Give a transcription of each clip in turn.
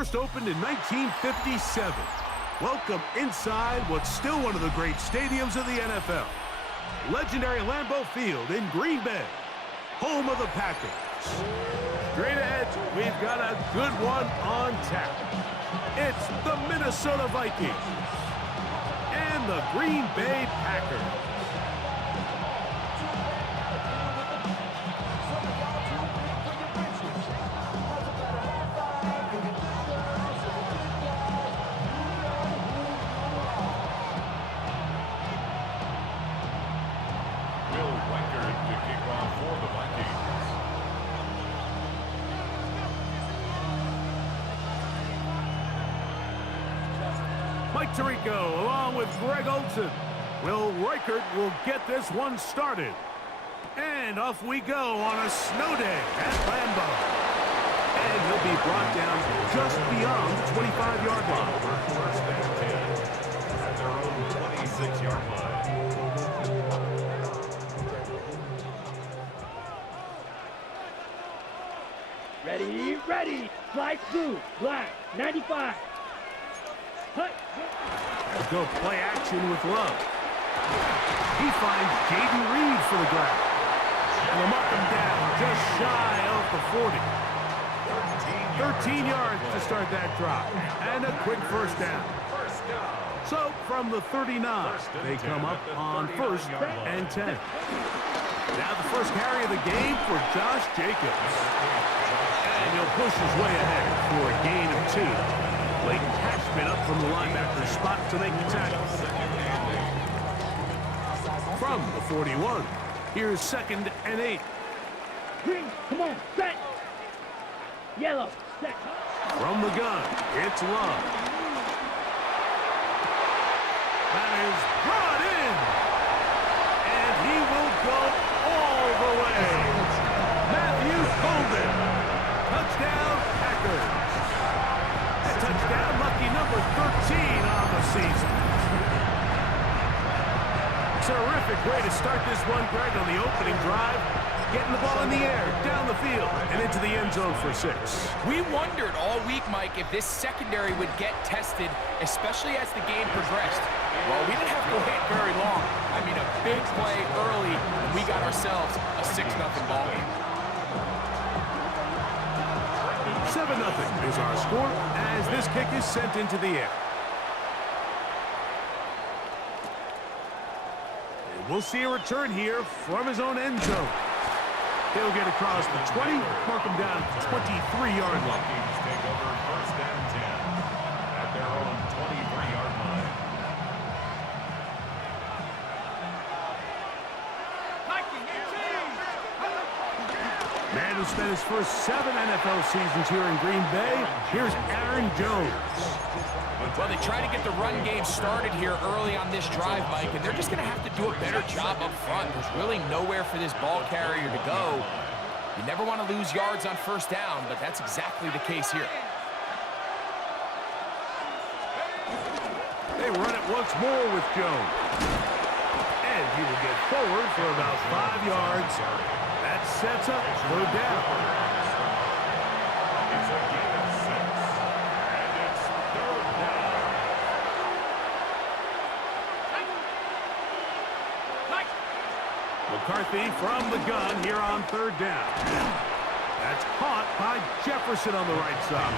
first opened in 1957. Welcome inside what's still one of the great stadiums of the NFL. Legendary Lambeau Field in Green Bay, home of the Packers. Straight ahead, we've got a good one on tap. It's the Minnesota Vikings and the Green Bay Packers. Mike Tirico along with Greg Olsen. Will Reichert will get this one started. And off we go on a snow day at Lambeau. And he'll be brought down just beyond the 25-yard line. First and 10 at their own 26-yard line. Ready. Flight blue, black, 95. Go play action with Love. He finds Jaden Reed for the grab. And he'll mark him down just shy of the 40. 13 yards to start that drive. And a quick first down. So from the 39, they come up on first and 10. Now the first carry of the game for Josh Jacobs. And he'll push his way ahead for a gain of 2. Leighton Cashman up from the linebacker spot to make the tackle. From the 41, here's 2nd and 8. Green, come on, set. Yellow, set. From the gun, it's Love. That is brought in. And he will go all the way. Matthew Golden. Touchdown, Packers. Touchdown, lucky number 13 on the season. Terrific way to start this one, Greg, on the opening drive. Getting the ball in the air, down the field, and into the end zone for 6. We wondered all week, Mike, if this secondary would get tested, especially as the game progressed. Well, we didn't have to wait very long. I mean, a big play early, and we got ourselves a 6-0 ball game. 7-0 is our score as this kick is sent into the air. And we'll see a return here from his own end zone. He'll get across the 20, mark him down at the 23-yard line. Vikings take over first and 10 at their own 23-yard line. Man who spent his first 7 NFL seasons here in Green Bay, here's Aaron Jones. Well, they try to get the run game started here early on this drive, Mike, and they're just going to have to do a better job up front. There's really nowhere for this ball carrier to go. You never want to lose yards on first down, but that's exactly the case here. They run it once more with Jones. And he will get forward for about 5 yards. That sets up third down. It's a gain of 6, and it's third down. McCarthy from the gun here on third down. That's caught by Jefferson on the right side.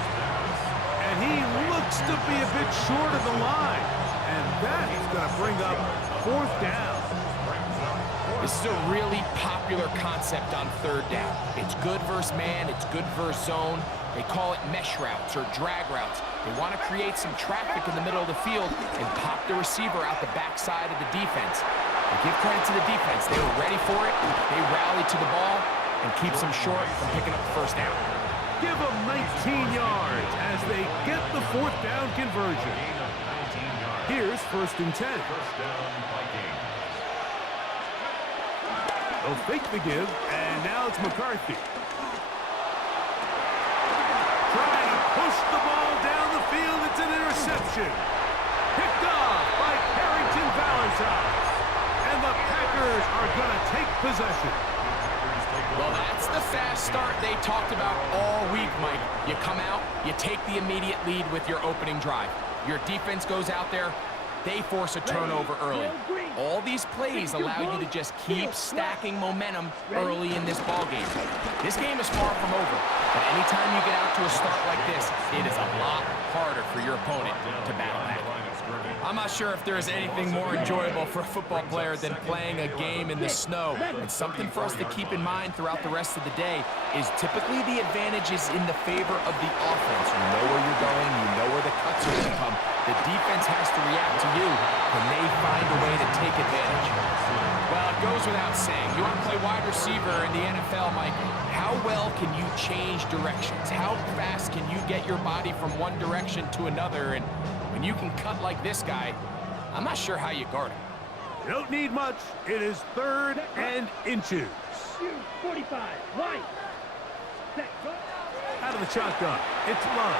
And he looks to be a bit short of the line. And that is going to bring up fourth down. This is a really popular concept on third down. It's good versus man, it's good versus zone. They call it mesh routes or drag routes. They want to create some traffic in the middle of the field and pop the receiver out the backside of the defense. But give credit to the defense. They were ready for it. They rallied to the ball and keeps them short from picking up the first down. Give them 19 yards as they get the fourth down conversion. Here's 1st and 10. First down, Vikings. They'll fake the give, and now it's McCarthy. Trying to push the ball down the field. It's an interception. Picked off by Carrington Valentine. And the Packers are going to take possession. Well, that's the fast start they talked about all week, Mike. You come out, you take the immediate lead with your opening drive. Your defense goes out there, they force a turnover early. All these plays allow you to just keep stacking momentum early in this ballgame. This game is far from over, but anytime you get out to a start like this, it is a lot harder for your opponent to battle back. I'm not sure if there is anything more enjoyable for a football player than playing a game in the snow. And something for us to keep in mind throughout the rest of the day is typically the advantage is in the favor of the offense. You know where you're going, you know where the cuts are going to come. The defense has to react to you, and they find a way to take advantage. Well, it goes without saying. You want to play wide receiver in the NFL, Mike, how well can you change directions? How fast can you get your body from one direction to another? And when you can cut like this guy, I'm not sure how you guard him. You don't need much. It is 3rd and inches. 45, right. Out of the shotgun. It's Love.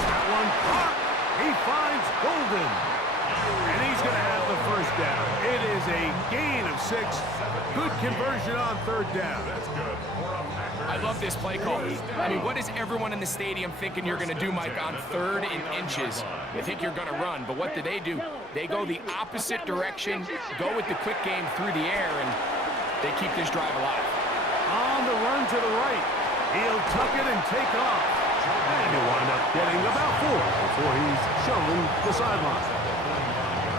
That one caught. He finds Golden. And he's going to have the first down. It is a gain of 6. Good conversion on 3rd down. I love this play call. I mean, what is everyone in the stadium thinking you're going to do, Mike, on 3rd and inches? They think you're going to run, but what do? They go the opposite direction, go with the quick game through the air, and they keep this drive alive. On the run to the right. He'll tuck it and take off. And he'll wind up getting about 4 before he's shown the sideline.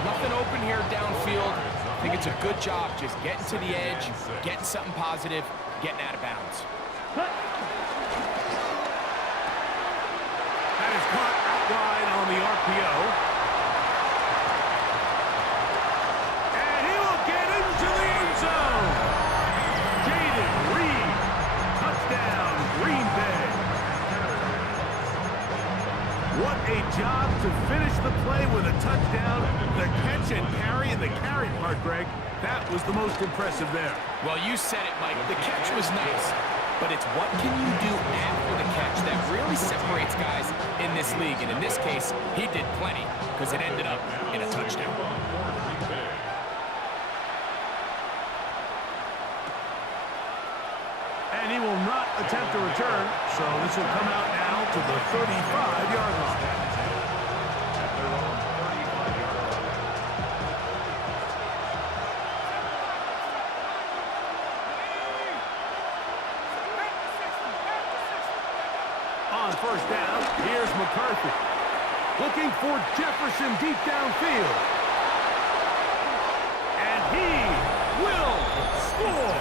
Nothing open here downfield. I think it's a good job just getting to the edge, getting something positive, getting out of bounds. That is caught out wide on the RPO. And he will get into the end zone. Jaden Reed. Touchdown, Green Bay. What a job to finish the play with a touchdown. The catch and carry, and the carry part, Greg, that was the most impressive there. Well, you said it, Mike. The catch was nice, but it's what can you do after the catch that really separates guys in this league. And in this case, he did plenty because it ended up in a touchdown. And he will not attempt a return, so this will come out now to the 35-yard line. On 1st down, here's McCarthy. Looking for Jefferson deep downfield. And he will score.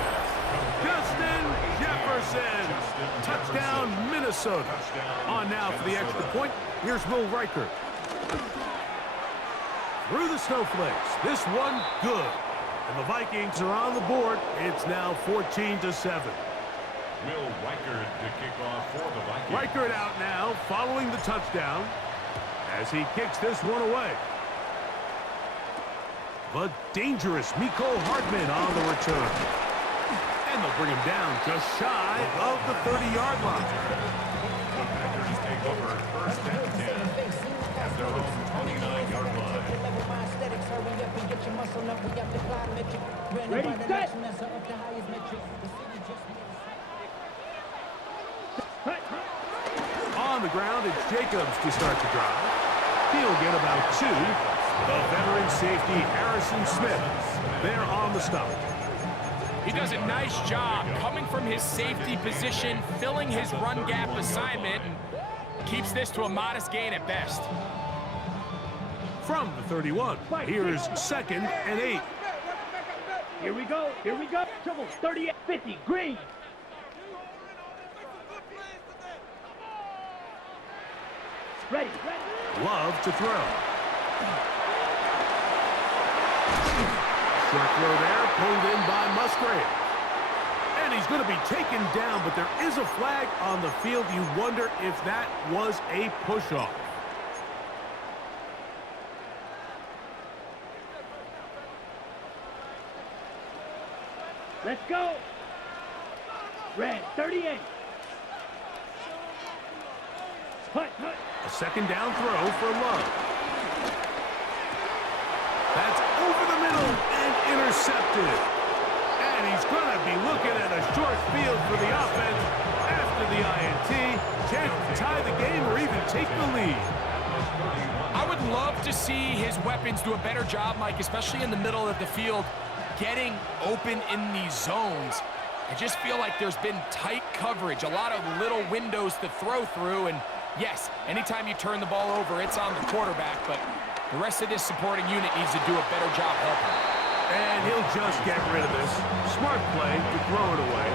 Justin Jefferson. Touchdown, Minnesota. On now for the extra point, here's Will Reichert. Through the snowflakes, this one good. And the Vikings are on the board. It's now 14-7. Will Reichert to kick off for the Vikings. Reichert out now, following the touchdown, as he kicks this one away. The dangerous Mecole Hardman on the return. And they'll bring him down just shy of the 30-yard line. The Packers take over 1st and 10 at their own 29-yard line. Ready, set. On the ground, it's Jacobs to start the drive. He'll get about 2. The veteran safety, Harrison Smith, there on the stop. He does a nice job coming from his safety position, filling his run gap assignment, and keeps this to a modest gain at best. From the 31, here's 2nd and 8. Here we go. Trouble, 38-50, Green. Ready. Love to throw. Short throw there, pulled in by Musgrave. And he's going to be taken down, but there is a flag on the field. You wonder if that was a push-off. Let's go. Red, 38. Hut. A 2nd down throw for Love. That's over the middle and intercepted. And And he's going to be looking at a short field for the offense after the INT. Chance to tie the game or even take the lead. I would love to see his weapons do a better job, Mike, especially in the middle of the field, getting open in these zones. I just feel like there's been tight coverage, a lot of little windows to throw through, and yes, anytime you turn the ball over, it's on the quarterback, but the rest of this supporting unit needs to do a better job helping. And he'll just get rid of this. Smart play to throw it away,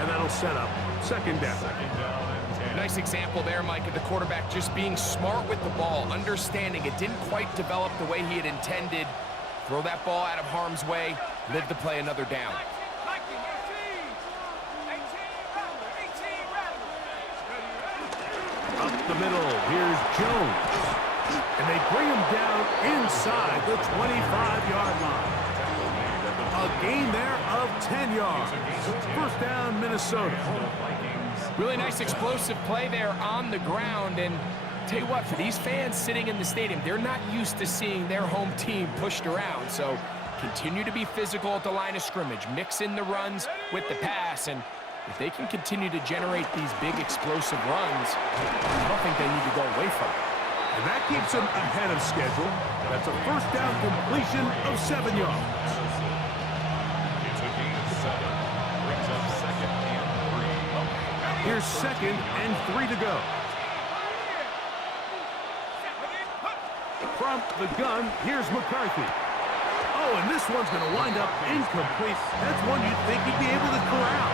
and that'll set up second down. Nice example there, Mike, of the quarterback just being smart with the ball, understanding it didn't quite develop the way he had intended. Throw that ball out of harm's way, live to play another down. Up the middle, here's Jones. And they bring him down inside the 25-yard line. A gain there of 10 yards. First down, Minnesota. Really nice explosive play there on the ground, and tell you what, for these fans sitting in the stadium, they're not used to seeing their home team pushed around, so continue to be physical at the line of scrimmage, mix in the runs with the pass, and if they can continue to generate these big explosive runs, I don't think they need to go away from it. And that keeps them ahead of schedule. That's a first down completion of 7 yards. It's a gain of 7. Brings up second and 3. Here's second and 3 to go. From the gun, here's McCarthy. Oh, and this one's going to wind up incomplete. That's one you'd think he'd be able to corral.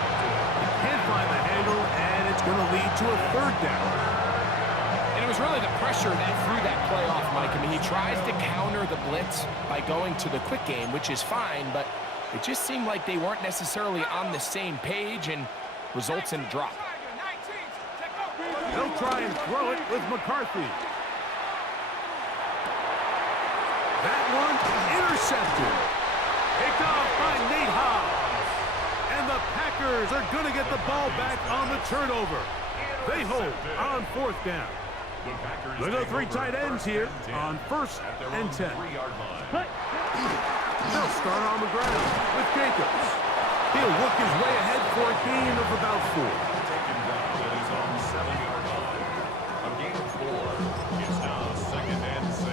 He can't find the handle, and it's going to lead to a third down. And it was really the pressure that threw that play off, Mike. I mean, he tries to counter the blitz by going to the quick game, which is fine, but it just seemed like they weren't necessarily on the same page and results in a drop. They'll try and throw it with McCarthy. That one intercepted. Picked off by Nate Hobbs. And the Packers are going to get the ball back on the turnover. They hold on fourth down. They go 3 tight ends here on first and 10. They'll start on the ground with Jacobs. He'll work his way ahead for a gain of about 4. Taken down at his own 7-yard line. A gain of 4. It's now second and 6.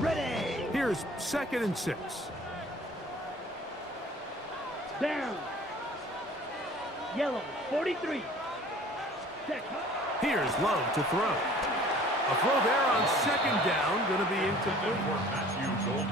Ready. Here's second and 6. Down. Yellow, 43. Check. Here's Love to throw. A throw there on second down, going to be incomplete.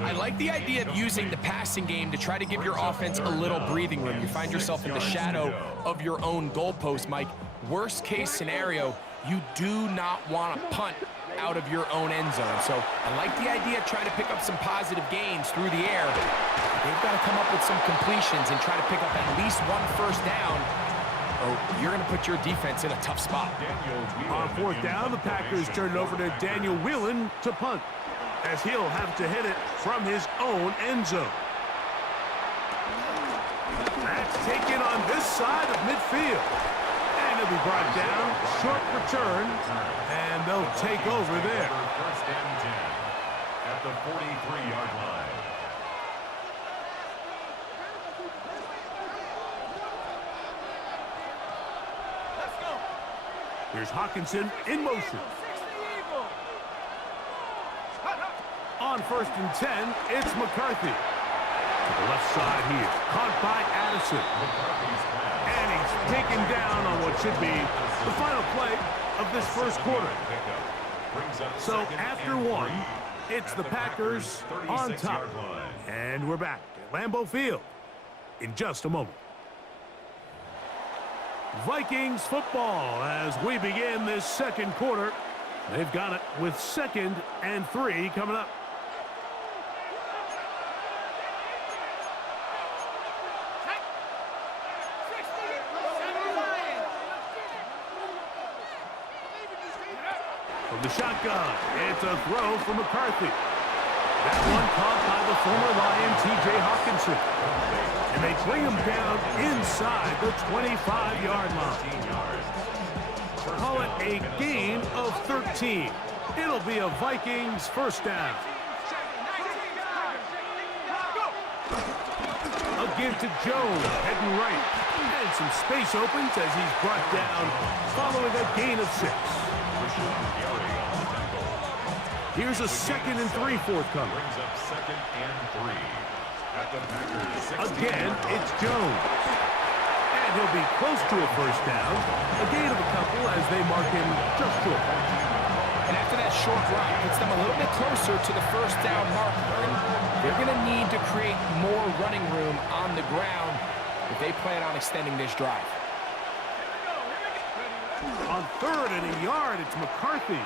I like the idea of using the passing game to try to give your offense a little breathing room. You find yourself in the shadow of your own goalpost, Mike. Worst case scenario, you do not want to punt out of your own end zone. So I like the idea of trying to pick up some positive gains through the air. They've got to come up with some completions and try to pick up at least one first down, or you're going to put your defense in a tough spot. On fourth down, the Packers turn it over to Daniel Whelan to punt, as he'll have to hit it from his own end zone. That's taken on this side of midfield. And he'll be brought down, short return, and they'll take over there. First and 10 at the 43-yard line. Here's Hawkinson in motion. On first and 10, it's McCarthy. To the left side here, caught by Addison. And he's taken down on what should be the final play of this first quarter. So after one, it's the Packers on top. And we're back at Lambeau Field in just a moment. Vikings football as we begin this second quarter. They've got it with second and 3 coming up. From the shotgun, it's a throw for McCarthy. That one caught by the former Lion, T.J. Hawkinson. And they bring him down inside the 25-yard line. Call it a gain of 13. It'll be a Vikings first down. A give to Jones, heading right. And some space opens as he's brought down following a gain of 6. Here's a 2nd and 3 forthcoming. Brings up 2nd and 3. At the Packers, Again, it's Jones. And he'll be close to a first down. A gain of a couple as they mark him just short. And after that short run, puts them a little bit closer to the first down marker. And they're going to need to create more running room on the ground if they plan on extending this drive. On 3rd and a yard, it's McCarthy.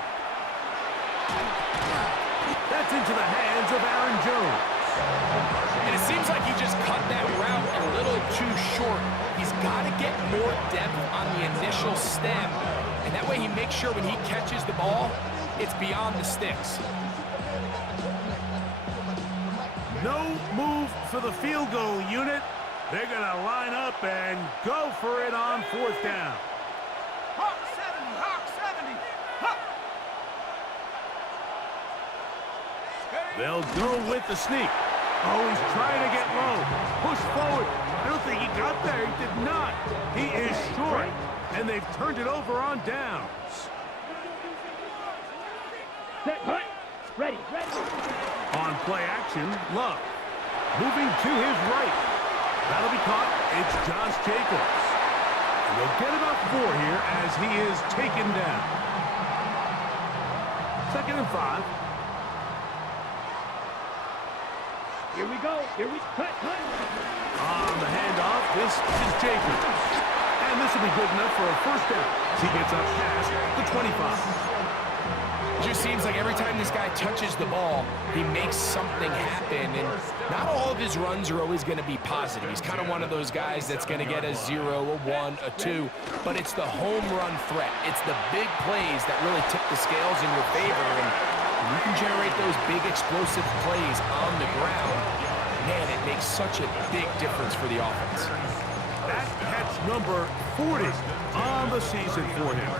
That's into the hands of Aaron Jones. And it seems like he just cut that route a little too short. He's got to get more depth on the initial stem. And that way he makes sure when he catches the ball, it's beyond the sticks. No move for the field goal unit. They're going to line up and go for it on 4th down. Hawk 70, Hawk 70. Hawk. They'll go with the sneak. Oh, he's trying to get low. Push forward. I don't think he got there. He did not. He is short. And they've turned it over on downs. Set, hut. Ready, ready. On play action, Love. Moving to his right. That'll be caught. It's Josh Jacobs. And they'll get about 4 here as he is taken down. 2nd and 5. Here we go. Here we cut. On the handoff, this is Jacobs. And this will be good enough for a first down. He gets up past the 25. It just seems like every time this guy touches the ball, he makes something happen. And not all of his runs are always going to be positive. He's kind of one of those guys that's going to get a 0, a 1, a 2. But it's the home run threat. It's the big plays that really tip the scales in your favor. And you can generate those big explosive plays on the ground. Man, it makes such a big difference for the offense. That catch number 40 on the season for him.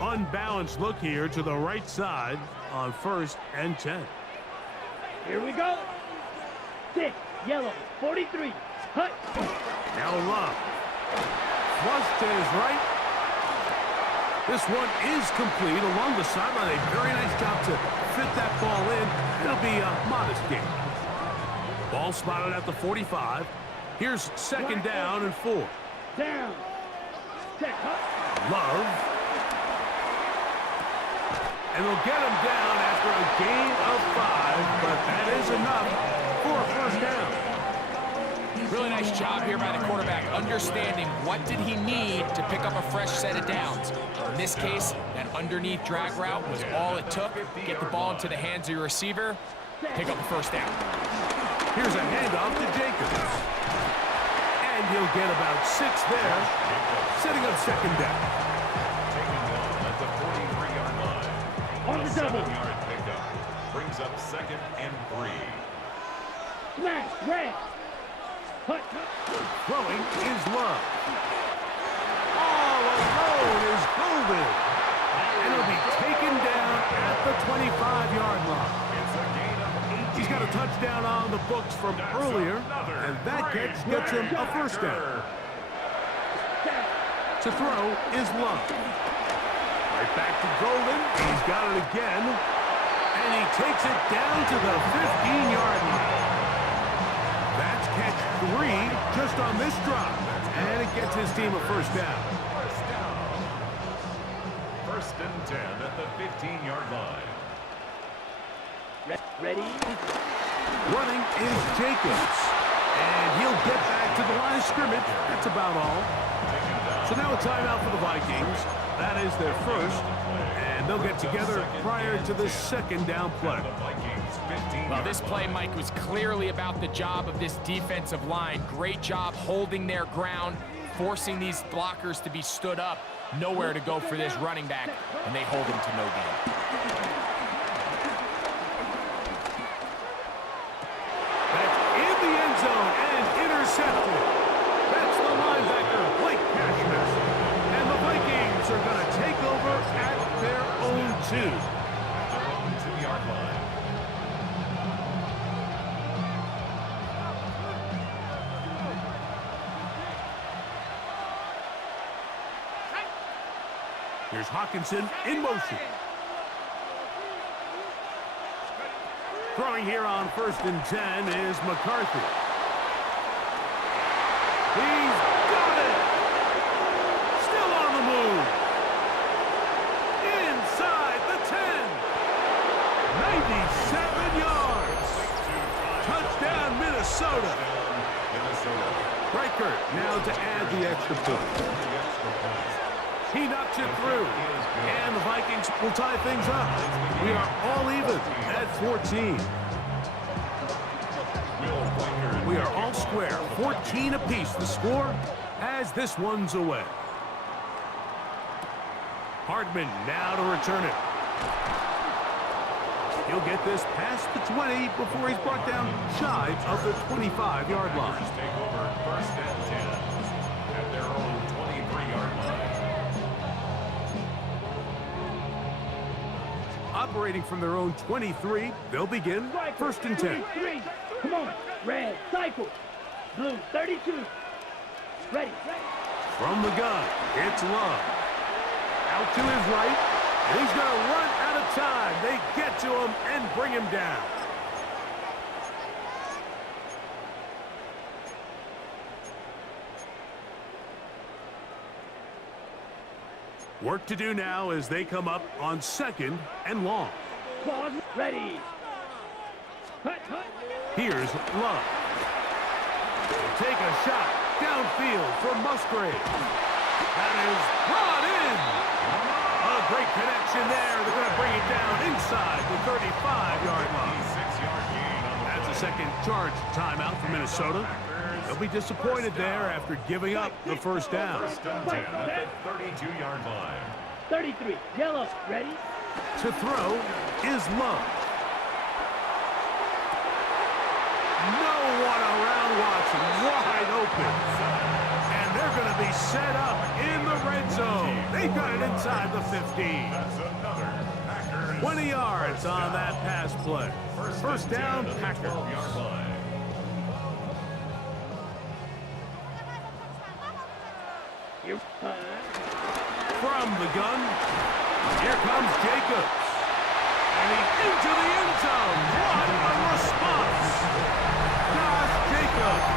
Unbalanced look here to the right side on 1st and 10. Here we go. 6, yellow, 43. Hut. Now Love. Flush to his right. This one is complete along the sideline. A very nice job to fit that ball in. It'll be a modest gain. Ball spotted at the 45. Here's 2nd down and 4. Down. Set, hut. Love. And they'll get him down after a gain of 5, but that is enough for a first down. Really nice job here by the quarterback, understanding what did he need to pick up a fresh set of downs. In this case, that underneath drag route was all it took. Get the ball into the hands of your receiver, pick up a first down. Here's a handoff to Jacobs. And he'll get about 6 there, setting up 2nd down. taking one at the 43-yard line. On the double. 7-yard pickup. Brings up 2nd and 3. Smash, red. Hut. Throwing is Love. All alone is Golden. And he'll be taken down at the 25-yard line. It's a gain of 18. He's got a touchdown on the books from earlier, and that gets him a first down. To throw is Love. Right back to Golden. He's got it again. And he takes it down to the 15-yard line. That's catch 3 just on this drive. And it gets his team a first down. First down. 1st and 10 at the 15-yard line. Ready. Running is Jacobs. And he'll get back to the line of scrimmage. That's about all. So now a timeout for the Vikings. That is their first. And they'll get together prior to the 2nd down play. Well, this play, Mike, was clearly about the job of this defensive line. Great job holding their ground, forcing these blockers to be stood up. Nowhere to go for this running back, and they hold him to no gain. That's in the end zone and intercepted. That's the linebacker, Blake Cashman. And the Vikings are going to take over at their own 2. Here's Hawkinson in motion. Throwing here on 1st and 10 is McCarthy. He's got it! Still on the move. Inside the 10. 97 yards. Touchdown, Minnesota. Reichert now to add the extra point. He knocks it through. And the Vikings will tie things up. We are all even at 14. We are all square. 14 apiece the score as this one's away. Hardman now to return it. He'll get this past the 20 before he's brought down shy of the 25-yard line. Take over 1st and 10 at their own 23-yard line. Operating from their own 23, they'll begin 1st and 10. Come on, red, cycle. Blue, 32. Ready. From the gun, it's Love. Out to his right, and he's going to run out of time. They get to him and bring him down. Work to do now as they come up on 2nd and long. Pause, ready. Hut, hut. Here's Love. They'll take a shot downfield for Musgrave. That is brought in. A great connection there. They're going to bring it down inside the 35-yard line. That's a second charge timeout for Minnesota. They'll be disappointed there after giving up the 1st down. 32-yard line. 33, yellow, ready. To throw is Love. No one around watching, wide open. And they're going to be set up in the red zone. They got it inside the 15. 20 yards on that pass play. 1st down, Packers. From the gun, here comes Jacobs. And he's into the end zone. What a response. Josh Jacobs.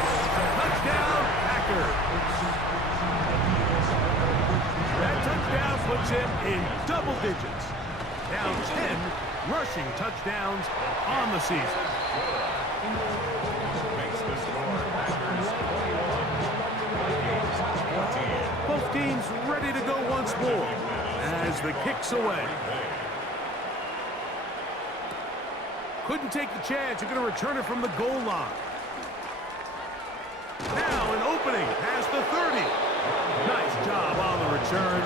Touchdown, Packers. That touchdown puts him in double digits. Now 10 rushing touchdowns on the season. Makes the score Packers 21, Vikings 14. Both teams ready to go once more as the kick's away. Couldn't take the chance. You're going to return it from the goal line. Now an opening past the 30. Nice job on the return.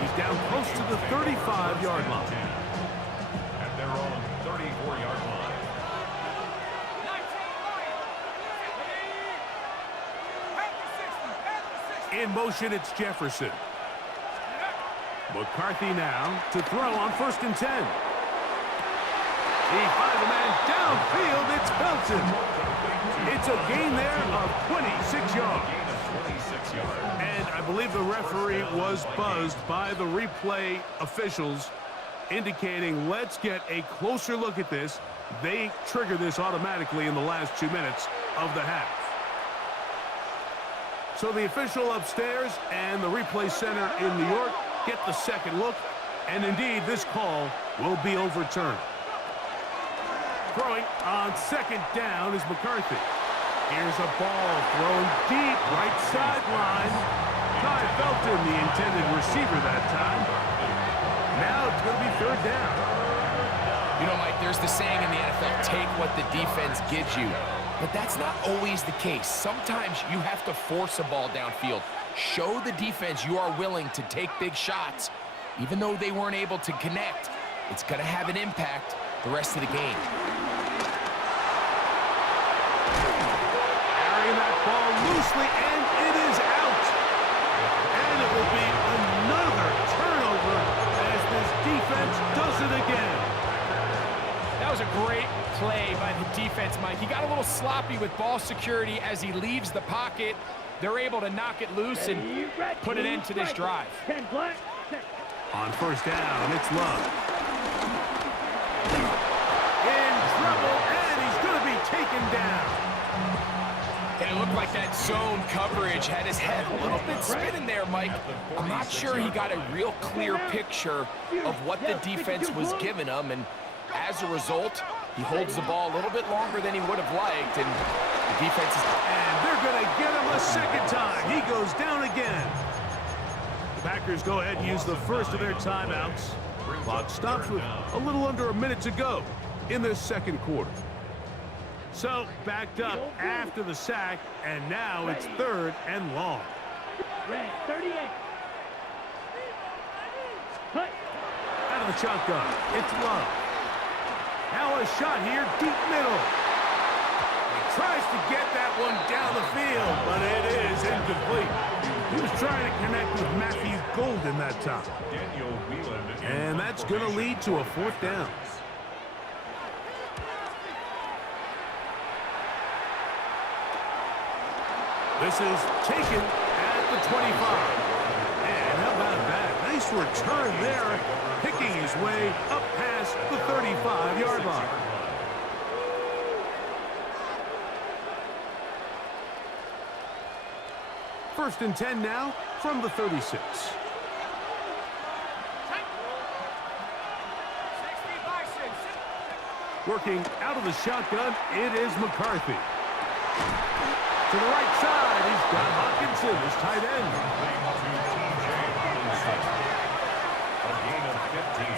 He's down close to the 35-yard line. At their own 34-yard line. In motion, it's Jefferson. McCarthy now to throw on 1st and 10. He finds a man downfield. It's Felton. It's a gain there of 26 yards. And I believe the referee was buzzed by the replay officials, indicating let's get a closer look at this. They trigger this automatically in the last 2 minutes of the half. So the official upstairs and the replay center in New York get the second look, and indeed this call will be overturned. Throwing on 2nd down is McCarthy. Here's a ball thrown deep right sideline. Ty Felton, the intended receiver that time. Now it's going to be 3rd down. You know, Mike, there's the saying in the NFL, take what the defense gives you. But that's not always the case. Sometimes you have to force a ball downfield. Show the defense you are willing to take big shots. Even though they weren't able to connect, it's going to have an impact the rest of the game. Carrying that ball loosely, and it is out. And it will be another turnover as this defense does it again. That was a great play by the defense, Mike. He got a little sloppy with ball security as he leaves the pocket. They're able to knock it loose and put an end to this drive. 10 black, 10. On first down, it's Love. In trouble, and he's going to be taken down. And it looked like that zone coverage had his head a little bit spinning there, Mike. I'm not sure he got a real clear picture of what the defense was giving him, and as a result, he holds the ball a little bit longer than he would have liked, and the defense is... And they're going to get him a second time. He goes down again. The Packers go ahead and use the first of their timeouts. Clock stops with a little under a minute to go in this second quarter. So, backed up after the sack, and now it's third and long. Red 38. Cut. Out of the shotgun, it's Love. Now a shot here, deep middle. He tries to get that one down the field, but it is incomplete. He was trying to connect with Matthew Golden that time. And that's going to lead to a fourth down. This is taken at the 25. And how about that? Nice return there, picking his way up past the 35-yard line. First and 10 now from the 36. 60 by 6. Working out of the shotgun, it is McCarthy. To the right side, he's got Hawkinson, his tight end. A gain of 15.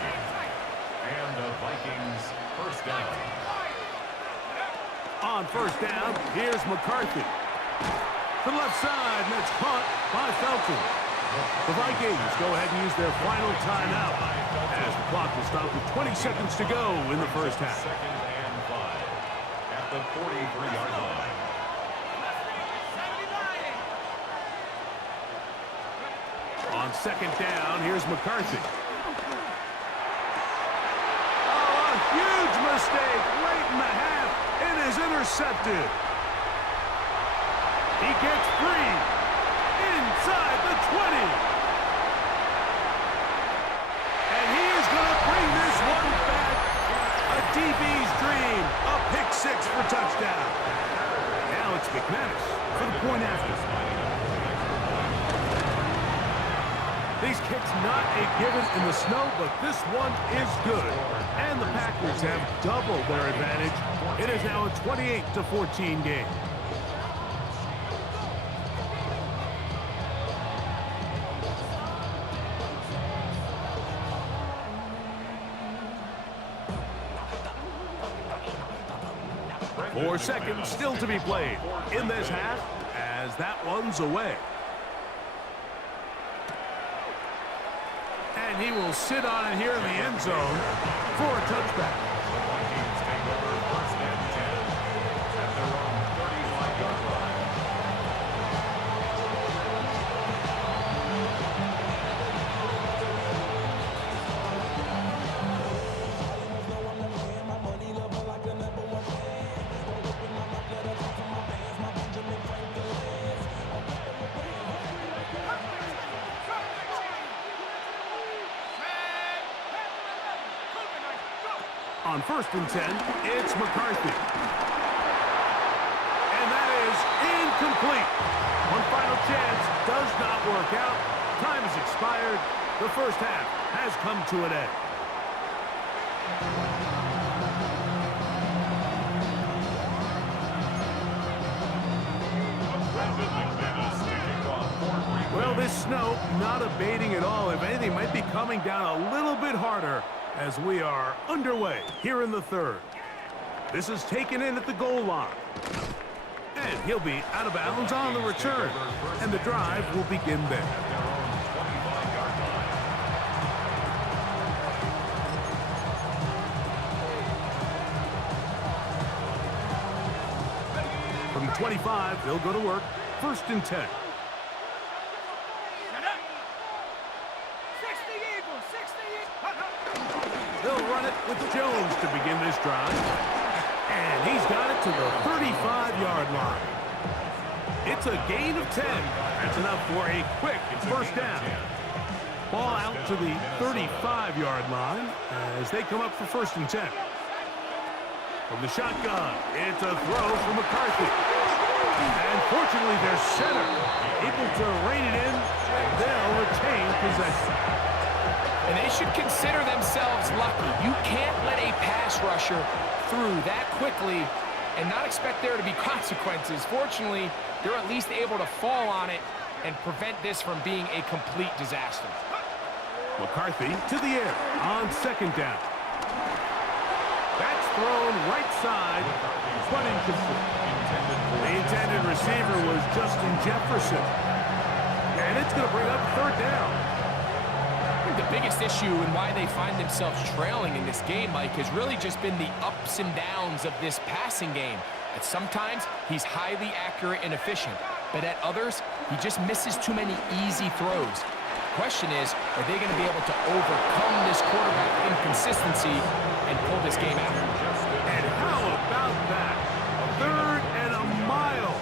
And the Vikings first down. On first down, here's McCarthy. To the left side, and it's caught by Felton. The Vikings go ahead and use their final timeout as the clock will stop with 20 seconds to go in the first half. Second and 5 at the 43-yard line. On second down, here's McCarthy. Oh, a huge mistake late in the half. It is intercepted. He gets free inside the 20. And he is going to bring this one back. A DB's dream. A pick six for touchdown. Now it's McManus for the point after. These kicks not a given in the snow, but this one is good. And the Packers have doubled their advantage. It is now a 28-14 game. Four seconds still to be played in this half as that one's away. And he will sit on it here in the end zone for a touchback. Vikings take over first and 10 at their own 35-yard line. On first and 10, it's McCarthy. And that is incomplete. One final chance does not work out. Time has expired. The first half has come to an end. Well, this snow not abating at all. If anything, might be coming down a little bit harder as we are underway here in the third. This is taken in at the goal line. And he'll be out of bounds on the return. And the drive will begin there. From the 25, they'll go to work. First and 10. They'll run it with Jones to begin this drive. And he's got it to the 35-yard line. It's a gain of 10. That's enough for a quick first down. Ball out to the 35-yard line as they come up for 1st and 10. From the shotgun, it's a throw from McCarthy. And fortunately, their center able to rein it in, and they'll retain possession. And they should consider themselves lucky. You can't let a pass rusher through that quickly and not expect there to be consequences. Fortunately, they're at least able to fall on it and prevent this from being a complete disaster. McCarthy to the air on 2nd down. That's thrown right side, but incomplete. The intended receiver was Justin Jefferson. And it's going to bring up 3rd down. I think the biggest issue and why they find themselves trailing in this game, Mike, has really just been the ups and downs of this passing game. At sometimes, he's highly accurate and efficient, but at others, he just misses too many easy throws. The question is, are they going to be able to overcome this quarterback inconsistency and pull this game out? And how about that? 3rd and a mile.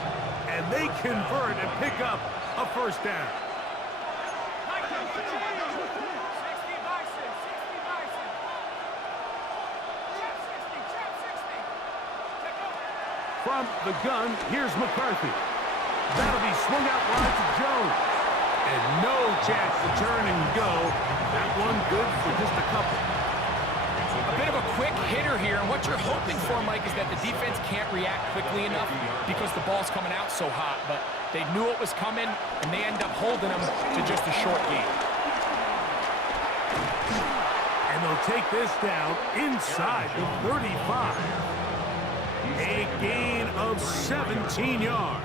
And they convert and pick up a 1st down. From the gun, here's McCarthy. That'll be swung out wide to Jones. And no chance to turn and go. That one good for just a couple. A bit of a quick hitter here, and what you're hoping for, Mike, is that the defense can't react quickly enough because the ball's coming out so hot, but they knew it was coming, and they end up holding them to just a short game. And they'll take this down inside the 35. A gain of 17 yards.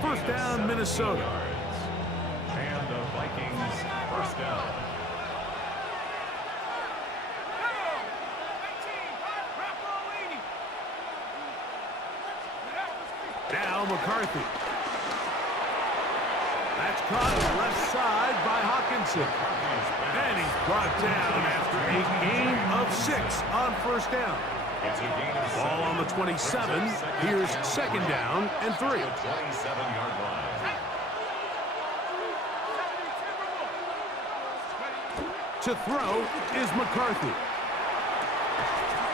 1st down, Minnesota. And the Vikings 1st down. Now McCarthy. That's caught left side by Hawkinson. And he's brought down after a gain of 6 on 1st down. Ball on the 27. Here's 2nd down and 3. 27-yard line. To throw is McCarthy.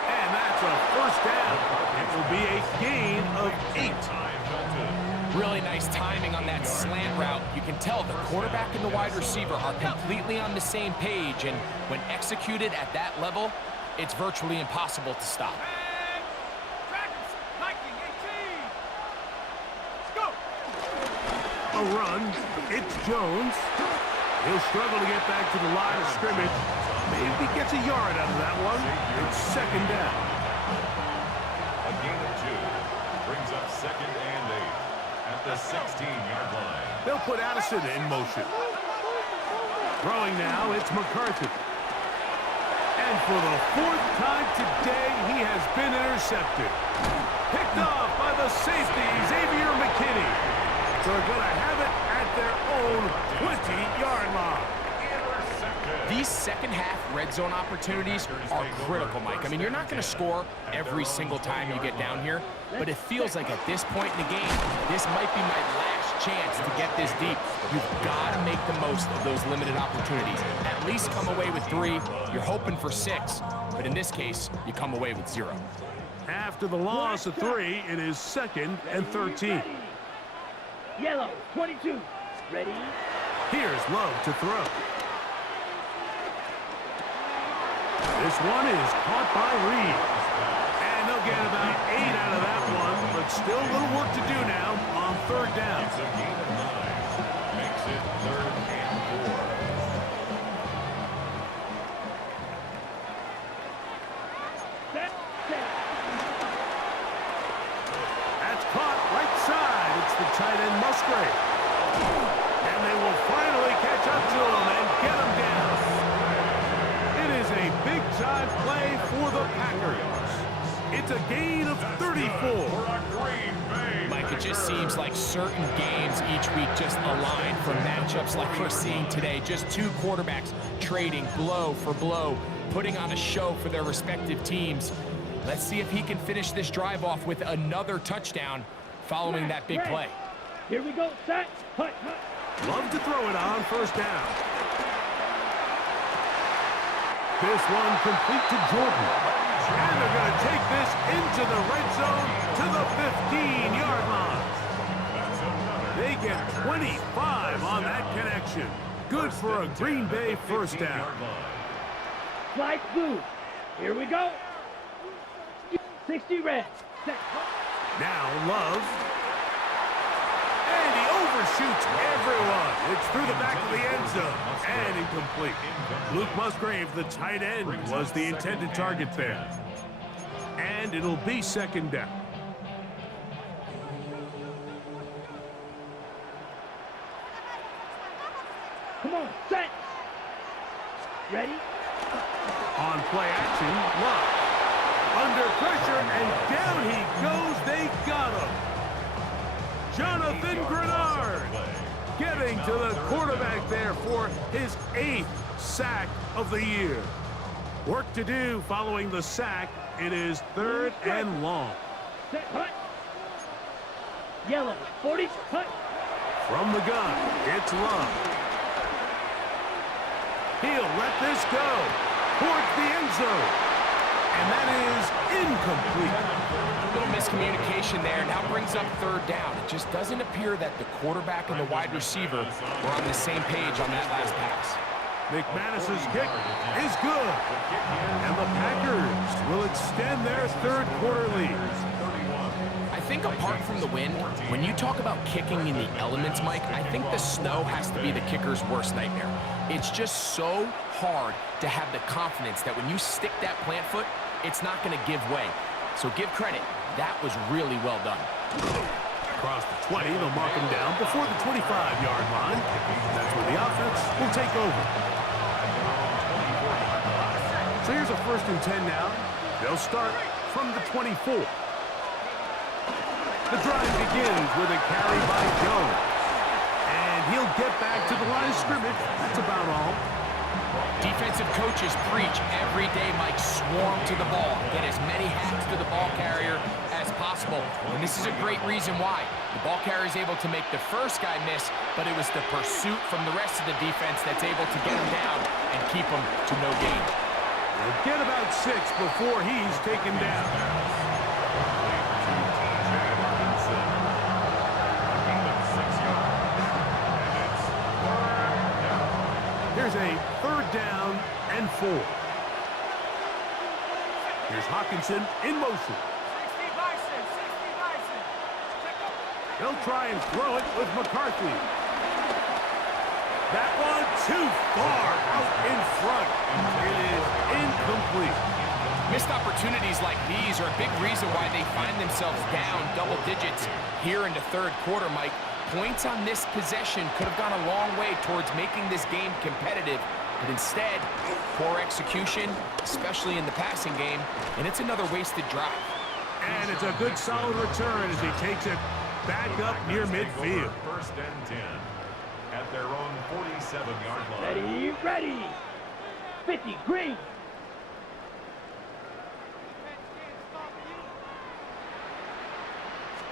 And that's a 1st down. It will be a gain of 8. Really nice timing on that slant route. You can tell the quarterback and the wide receiver are completely on the same page, and when executed at that level, it's virtually impossible to stop. A run. It's Jones. He'll struggle to get back to the line of scrimmage. Maybe gets a yard out of that one. It's 2nd down. A gain of 2 brings up 2nd and 8 at the 16-yard line. They'll put Addison in motion. Throwing now, it's McCarthy. And for the 4th time today, he has been intercepted. Picked off by the safety, Xavier McKinney. So they're going to have it at their own 20-yard line. These second-half red zone opportunities are critical, Mike. I mean, you're not going to score every single time you get down here, but it feels like at this point in the game, this might be my last chance to get this deep. You've got to make the most of those limited opportunities. At least come away with 3. You're hoping for 6, but in this case, you come away with 0. After the loss of 3, it is 2nd and 13. Yellow, 22. Ready? Here's Love to throw. This one is caught by Reed. And they'll get about 8 out of that one, but still a little work to do now on 3rd down. It's a gain of 9. Makes it 3rd and 4. That's caught right side. It's the tight end Musgrave. And they will finally catch up to him and get him down. It is a big-time play for the Packers. It's a gain of 34. Mike, it just seems like certain games each week just align for matchups like we're seeing today. Just 2 quarterbacks trading blow for blow, putting on a show for their respective teams. Let's see if he can finish this drive off with another touchdown following that big play. Here we go, set, hut, hut. Love to throw it on 1st down. This one complete to Jordan. And they're going to take this into the red zone to the 15-yard line. They get 25 on that connection. Good for a Green Bay first down. Flag blue. Here we go. 60 red. Set. Now Love. And he overshoots everyone. It's through the back of the end zone and incomplete. Luke Musgrave, the tight end, was the intended target there. And it'll be second down. Come on, set. Ready? On play action, Love. Under pressure, and down he goes. They got him. Jonathan Grenard getting to the quarterback there for his 8th sack of the year. Work to do following the sack. It is 3rd and long. Set, hut. Yellow, 40, hut. From the gun, it's Love. He'll let this go towards the end zone. And that is incomplete. A little miscommunication there. Now brings up 3rd down. It just doesn't appear that the quarterback and the wide receiver were on the same page on that last pass. McManus's kick is good. And the Packers will extend their 3rd quarter lead. I think apart from the wind, when you talk about kicking in the elements, Mike, I think the snow has to be the kicker's worst nightmare. It's just so hard to have the confidence that when you stick that plant foot, it's not going to give way. So give credit. That was really well done. Across the 20, they'll mark him down before the 25-yard line. That's where the offense will take over. So here's a 1st and 10 now. They'll start from the 24. The drive begins with a carry by Jones. And he'll get back to the line of scrimmage. That's about all. Defensive coaches preach every day, Mike, swarm to the ball. Get as many hats to the ball carrier as possible. And this is a great reason why. The ball carrier is able to make the first guy miss, but it was the pursuit from the rest of the defense that's able to get him down and keep him to no gain. They'll get about 6 before he's taken down. Here's a 3rd down and 4. Here's Hawkinson in motion. 60 Bison, 60 Bison. Check up. They'll try and throw it with McCarthy. That one too far out in front. It is incomplete. Missed opportunities like these are a big reason why they find themselves down double digits here in the 3rd quarter, Mike. Points on this possession could have gone a long way towards making this game competitive, but instead, poor execution, especially in the passing game, and it's another wasted drive. And it's a good solid return as he takes it back up near midfield. 1st and 10 at their own 47-yard line. Ready, ready. 50, green.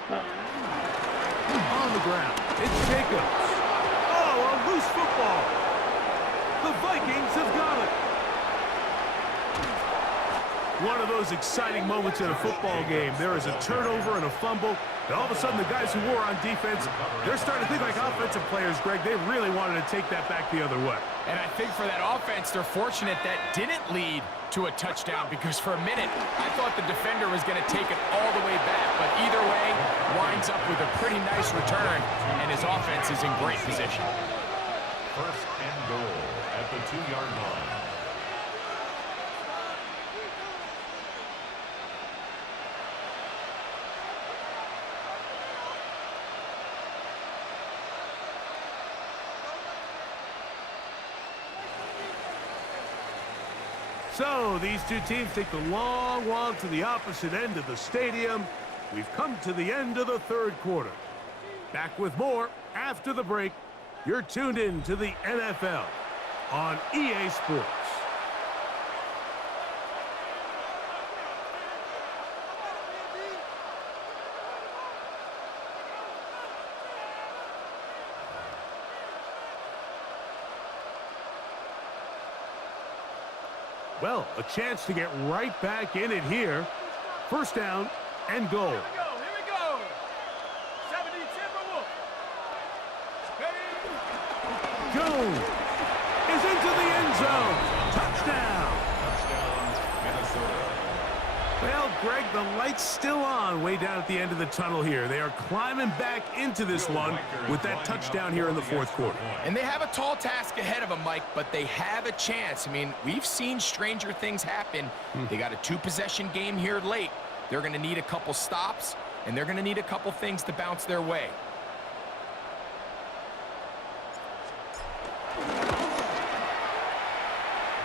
On the ground, it's Jacobs. Oh, a loose football. The Vikings have got it. One of those exciting moments in a football game. There is a turnover and a fumble, and all of a sudden the guys who were on defense, they're starting to think like offensive players, Greg. They really wanted to take that back the other way. And I think for that offense, they're fortunate that didn't lead to a touchdown, because for a minute, I thought the defender was going to take it all the way back. But either way, winds up with a pretty nice return, and his offense is in great position. 1st and goal at the 2-yard line. So these two teams take the long walk to the opposite end of the stadium. We've come to the end of the 3rd quarter. Back with more after the break. You're tuned in to the NFL on EA Sports. Well, a chance to get right back in it here. First down and goal. Here we go. 70 Timberwolves. Jones is into the end zone. Touchdown. Minnesota. Well, Greg, the light's still on way down at the end of the tunnel here. They are climbing back into this one with that touchdown here in the fourth quarter. And they have a tall task ahead of them, Mike, but they have a chance. I mean, we've seen stranger things happen. They got a 2-possession game here late. They're going to need a couple stops, and they're going to need a couple things to bounce their way.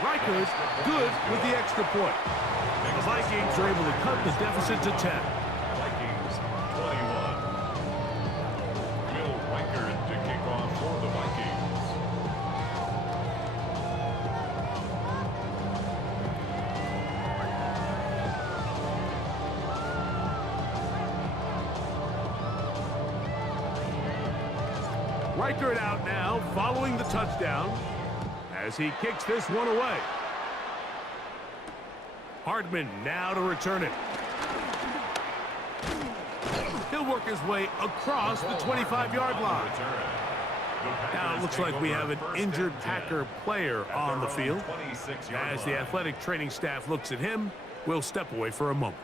Rikers good with the extra point. The Vikings are able to cut the deficit to 10. Vikings 21. Will Riker to kick off for the Vikings. Riker it out now, following the touchdown, as he kicks this one away. Hardman now to return it. He'll work his way across the 25-yard line. Now it looks like we have an injured Packer player on the field. As the athletic training staff looks at him, we'll step away for a moment.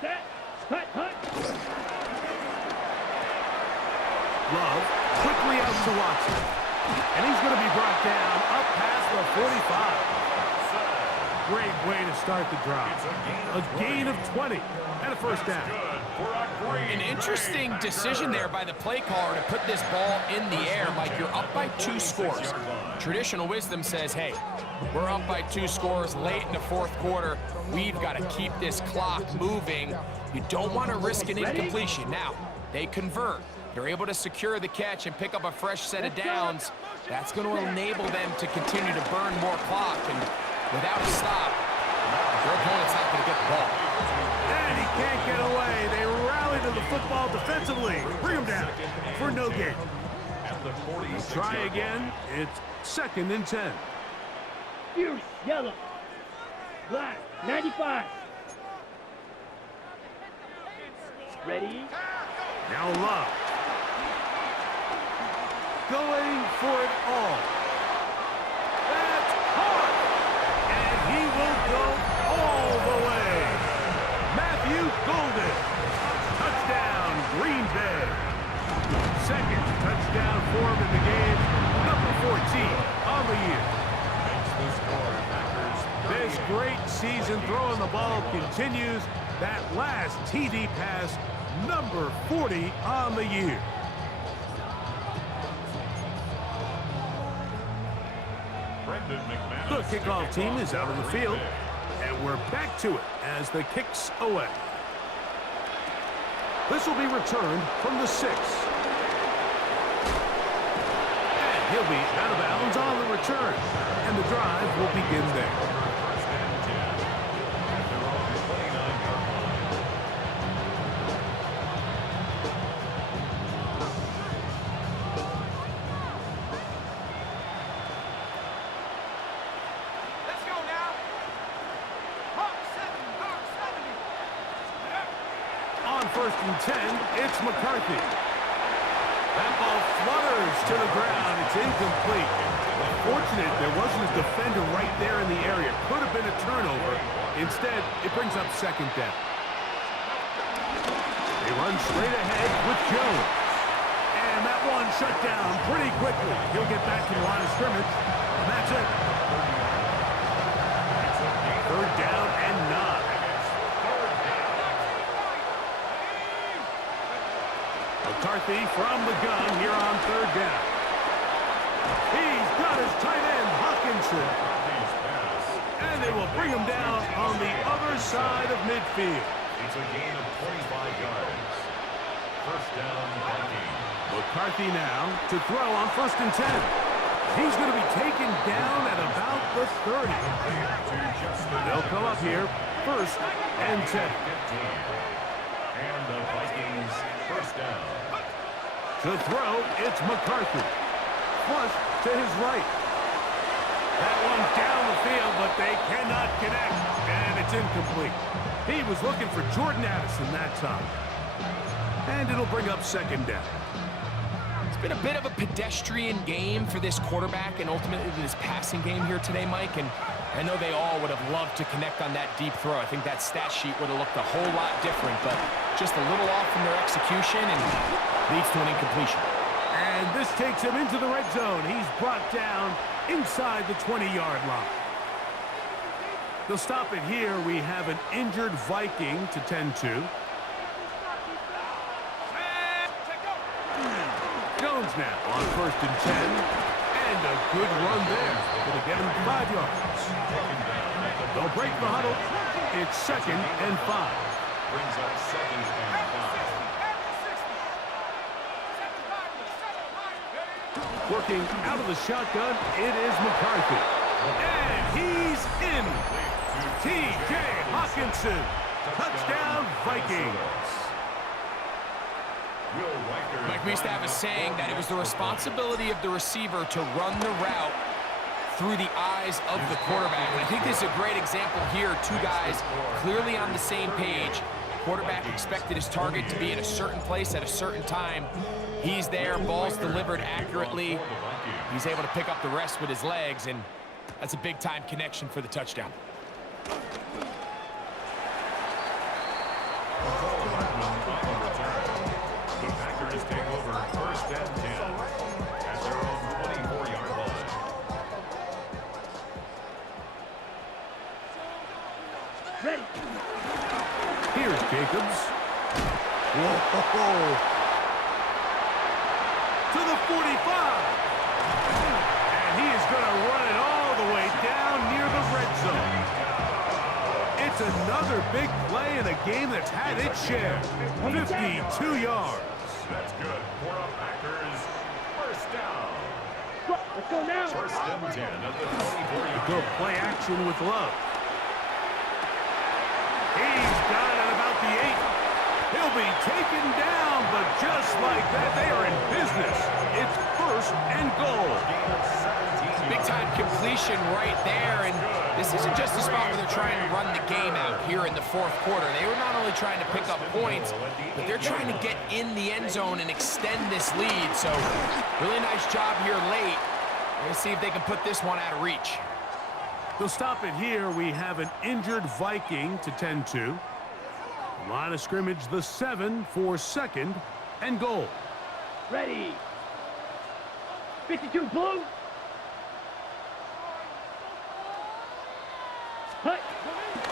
Set. Hut. Love quickly out to Watson. And he's going to be brought down up past the 45. Great way to start the drive. A gain of 20 and a first down. An interesting decision there by the play caller to put this ball in the air. Mike, you're up by 2 scores. Traditional wisdom says, hey, we're up by 2 scores late in the fourth quarter. We've got to keep this clock moving. You don't want to risk an incompletion. Now, they convert. They're able to secure the catch and pick up a fresh set of downs. That's going to enable them to continue to burn more clock. And without a stop, their opponent's not going to get the ball. And he can't get away. They rally to the football defensively. Bring him down for no gain. Try again. It's 2nd and 10. Fierce. Yellow. Black. 95. Ready? Now Love. Going for it all. That's hard. And he will go all the way. Matthew Golden. Touchdown, Green Bay. 2nd touchdown for him in the game. Number 14 on the year. This great season throwing the ball continues. That last TD pass, number 40 on the year. The kickoff team is out on the field, and we're back to it as the kick's away. This will be returned from the 6. And he'll be out of bounds on the return, and the drive will begin there. Let's go now. Hawk 70. On 1st and 10, it's McCarthy. That ball flutters to the ground. It's incomplete. Fortunate there wasn't a defender right there in the area. Could have been a turnover. Instead, it brings up 2nd down. They run straight ahead with Jones. And that one shut down pretty quickly. He'll get back to the line of scrimmage. And that's it. 3rd down and 9. McCarthy from the gun here on 3rd down. He's got his tight end, Hawkinson. And they will bring him down on the other side of midfield. It's a gain of 25 yards. First down, Vikings. McCarthy now to throw on 1st and 10. He's going to be taken down at about the the 30. They'll come up here, 1st and 10. And the Vikings first down. To throw, it's McCarthy. Flush to his right. That one down the field, but they cannot connect, and it's incomplete. He was looking for Jordan Addison that time. And it'll bring up 2nd down. It's been a bit of a pedestrian game for this quarterback and ultimately this passing game here today, Mike. And I know they all would have loved to connect on that deep throw. I think that stat sheet would have looked a whole lot different, but just a little off from their execution and leads to an incompletion. And this takes him into the red zone. He's brought down inside the 20-yard line. They'll stop it here. We have an injured Viking to tend to. Jones now on 1st and 10. And a good run there. Going to get him 5 yards. They'll break the huddle. It's 2nd and 5. Brings up 2nd and 5. Working out of the shotgun, it is McCarthy. And he's in. T.J. Hawkinson. Touchdown, Vikings. Mike, we used to have a saying that it was the responsibility of the receiver to run the route through the eyes of the quarterback. And I think this is a great example here. 2 guys clearly on the same page. Quarterback expected his target to be in a certain place at a certain time. He's there, ball's delivered accurately. He's able to pick up the rest with his legs, and that's a big-time connection for the touchdown. The Packers take over 1st and 10 at their own 24-yard line. Ready. Here's Jacobs. Whoa. To the 45. And he is going to run it all the way down near the red zone. It's another big play in a game that's had its share. 52 yards. That's good for a Packers first down. Let's go now. 1st and 10 at the 24-yard Go play action with Love. He's got it about the 8. He'll be taken down, but just like that, they are in business. It's 1st and goal. Big-time completion right there, and this isn't just a spot where they're trying to run the game out here in the 4th quarter. They were not only trying to pick up points, but they're trying to get in the end zone and extend this lead. So, really nice job here late. We're going to see if they can put this one out of reach. They'll stop it here. We have an injured Viking to tend to. Line of scrimmage, the 7 for 2nd and goal. Ready. 52 blue. Hut.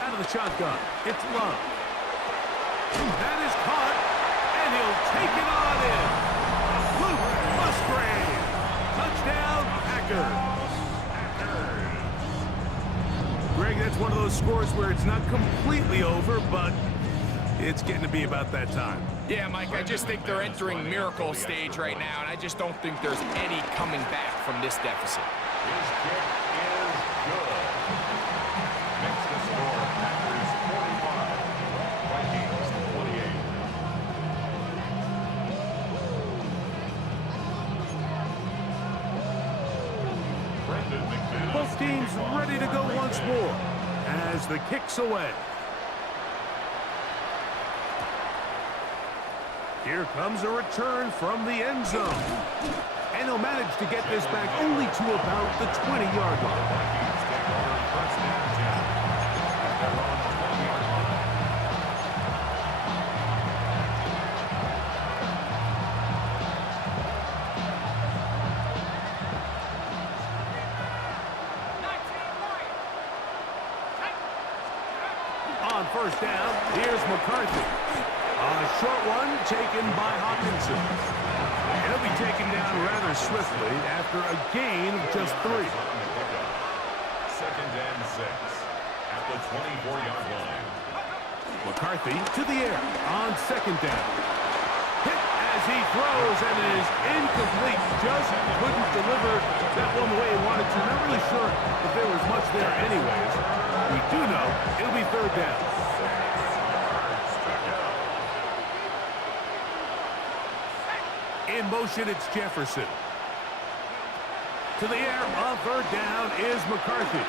Out of the shotgun, it's Love. That is caught, and he'll take it on in. Luke Musgrave. Touchdown, Packers. Greg, that's one of those scores where it's not completely over, but it's getting to be about that time. Yeah, Mike, I just think they're entering miracle stage right now, and I just don't think there's any coming back from this deficit. His kick is good. Makes the score Packers 45, Vikings 28. Brendan McManus. Both teams ready to go once more as the kick's away. Here comes a return from the end zone. And he'll manage to get this back only to about the 20-yard line. Vikings take over 1st and 10 at their own 20-yard line. On 1st down, here's McCarthy. A short one taken by Hawkinson. He'll be taken down rather swiftly after a gain of just 3. 2nd and 6 at the 24-yard line. McCarthy to the air on 2nd down. Hit as he throws, and it is incomplete. Just couldn't deliver that one the way he wanted coaches. Not really sure if there was much there anyways. We do know it'll be third down. In motion, it's Jefferson. To the air, on third down is McCarthy.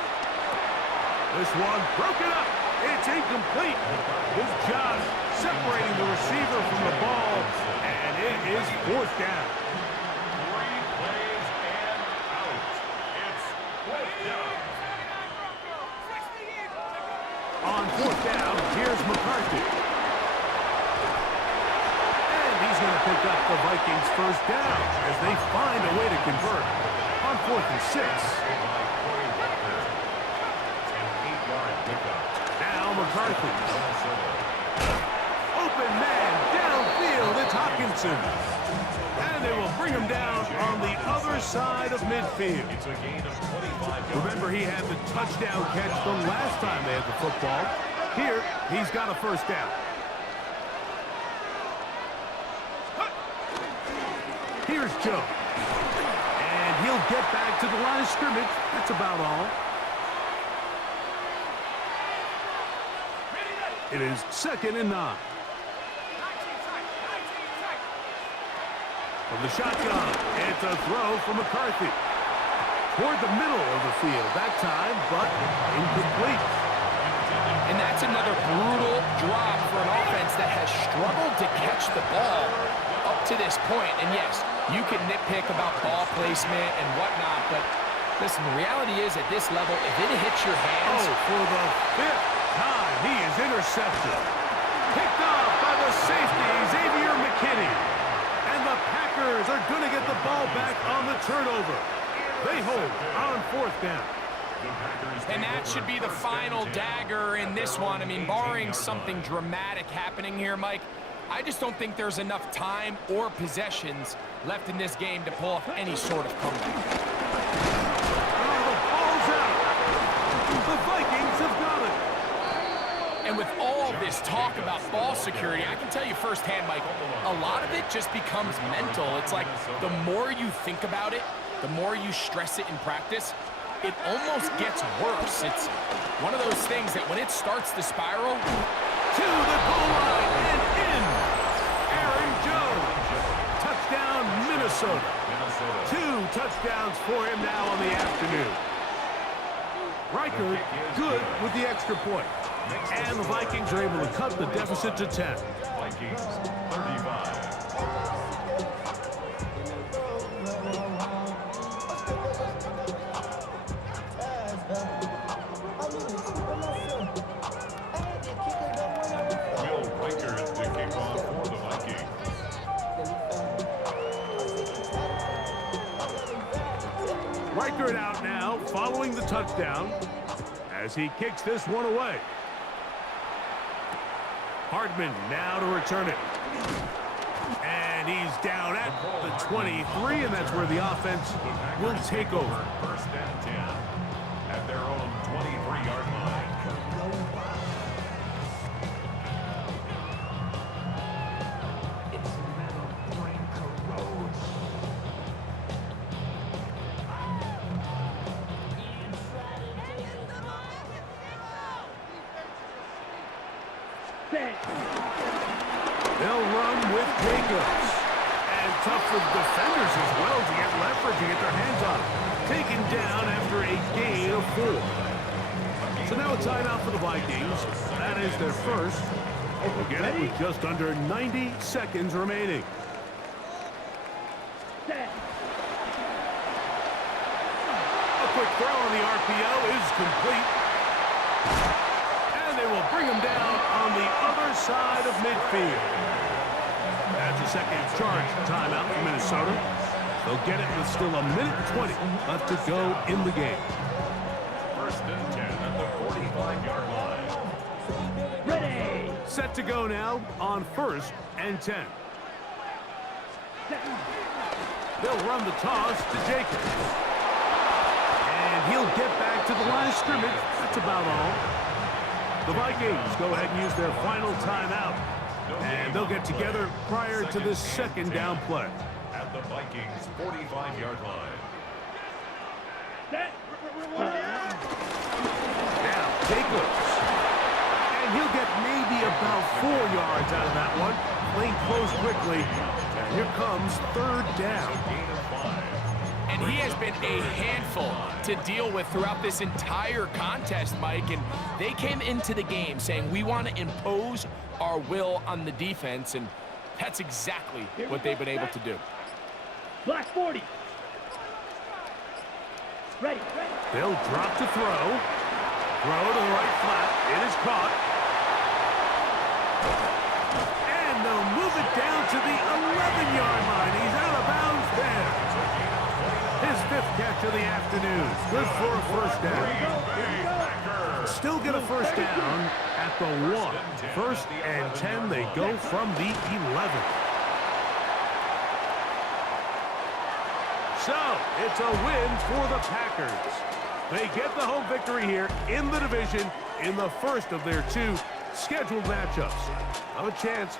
This one broken up. It's incomplete. His job separating the receiver from the ball, and it is fourth down. 3 plays and out. It's fourth down. On fourth down, here's McCarthy. And he's going to pick up the Vikings' first down as they find a way to convert on 4th and 6. Now McCarthy. Open man downfield. It's Hawkinson. And they will bring him down on the other side of midfield. It's a gain of 25 yards. Remember, he had the touchdown catch the last time they had the football. Here, he's got a first down. Here's Joe. And he'll get back to the line of scrimmage. That's about all. It is 2nd and 9. From the shotgun, it's a throw from McCarthy. Toward the middle of the field that time, but incomplete. And that's another brutal drop for an offense that has struggled to catch the ball up to this point. And yes, you can nitpick about ball placement and whatnot, but listen, the reality is at this level, if it hits your hands... Oh, for the 5th time, he is intercepted. Picked off by the safety, Xavier McKinney. And the Packers are going to get the ball back on the turnover. They hold on 4th down. And that should be the final dagger in this one. I mean, barring something dramatic happening here, Mike, I just don't think there's enough time or possessions left in this game to pull off any sort of comeback. Oh, the ball's out. The Vikings have got it. And with all this talk about ball security, I can tell you firsthand, Mike, a lot of it just becomes mental. It's like the more you think about it, the more you stress it in practice, it almost gets worse. It's one of those things that when it starts to spiral... To the goal line and in. Aaron Jones. Touchdown, Minnesota. 2 touchdowns for him now on the afternoon. Riker good with the extra point. And the Vikings are able to cut the deficit to 10. Vikings 35. Will Riker to kick off for the Vikings. Riker out now following the touchdown as he kicks this one away. Hardman now to return it. And he's down at the 23, and that's where the offense will take over. 1st and 10 at their own 23-yard line. They'll run with Jacobs. And tough for the defenders as well to get leverage and get their hands on it. Taken down after a gain of 4. So now a timeout for the Vikings. That is their first. We'll get it with just under 90 seconds remaining. A quick throw on the RPO is complete. And they will bring him down on the other side of midfield. That's a second charge timeout for Minnesota. They'll get it with still 1:20 left to go in the game. 1st and 10 at the 45-yard line. Ready. Set to go now on 1st and 10. They'll run the toss to Jacobs. And he'll get back to the line of scrimmage. That's about all. The Vikings go ahead and use their final timeout. And they'll get together prior to this 2nd down play. At the Vikings 45-yard line. Set. Now, Jacobs. And he'll get maybe about 4 yards out of that one. Play close quickly. And here comes third down. Gain of 5. And he has been a handful to deal with throughout this entire contest, Mike. And they came into the game saying, we want to impose our will on the defense. And that's exactly what they've been able to do. Black 40. Ready. They'll drop to throw. Throw to the right flat. It is caught. And they'll move it down to the 11-yard line. He's out of bounds there. His 5th catch of the afternoon. Good for a first down. Still get a first down at the 1. 1st and 10. They go from the 11. So, it's a win for the Packers. They get the home victory here in the division in the first of their 2 scheduled matchups. Have a chance